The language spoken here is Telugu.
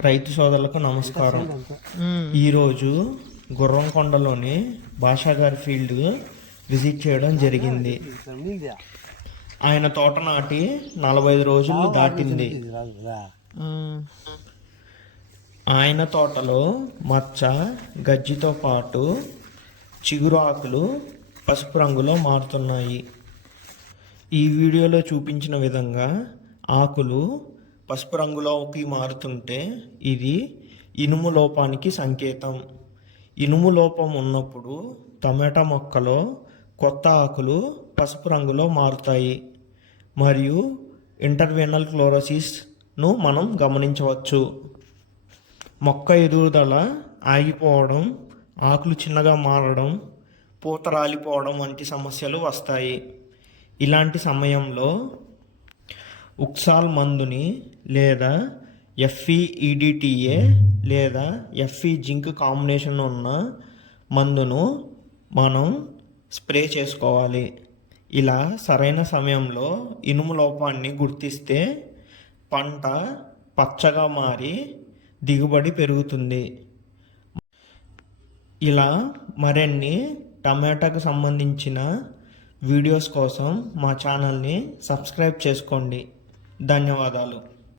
రైతు సోదరులకు నమస్కారం. ఈరోజు గుర్రంకొండలోని భాషాగారి ఫీల్డ్ విజిట్ చేయడం జరిగింది. ఆయన తోట నాటి నలభై ఐదు రోజులు దాటింది. ఆయన తోటలో మచ్చ గజ్జితో పాటు చిగురు ఆకులు పసుపు రంగులో మారుతున్నాయి. ఈ వీడియోలో చూపించిన విధంగా ఆకులు పసుపు రంగులోకి మారుతుంటే ఇది ఇనుము లోపానికి సంకేతం. ఇనుము లోపం ఉన్నప్పుడు టమాటా మొక్కలో కొత్త ఆకులు పసుపు రంగులో మారుతాయి. మరియు ఇంటర్వెనల్ క్లోరోసిస్ను మనం గమనించవచ్చు. మొక్క ఎదుగుదల ఆగిపోవడం ఆకులు చిన్నగా మారడం పూత రాలిపోవడం వంటి సమస్యలు వస్తాయి. ఇలాంటి సమయంలో ఉక్సాల్ మందుని లేదా ఎఫ్ఈఈడిటిఏ లేదా ఎఫ్ఈ జింక్ కాంబినేషన్ ఉన్న మందును మనం స్ప్రే చేసుకోవాలి. ఇలా సరైన సమయంలో ఇనుము లోపాన్ని గుర్తిస్తే పంట పచ్చగా మారి దిగుబడి పెరుగుతుంది. ఇలా మరిన్ని టమాటాకు సంబంధించిన వీడియోస్ కోసం మా ఛానల్ని సబ్స్క్రైబ్ చేసుకోండి. ధన్యవాదాలు.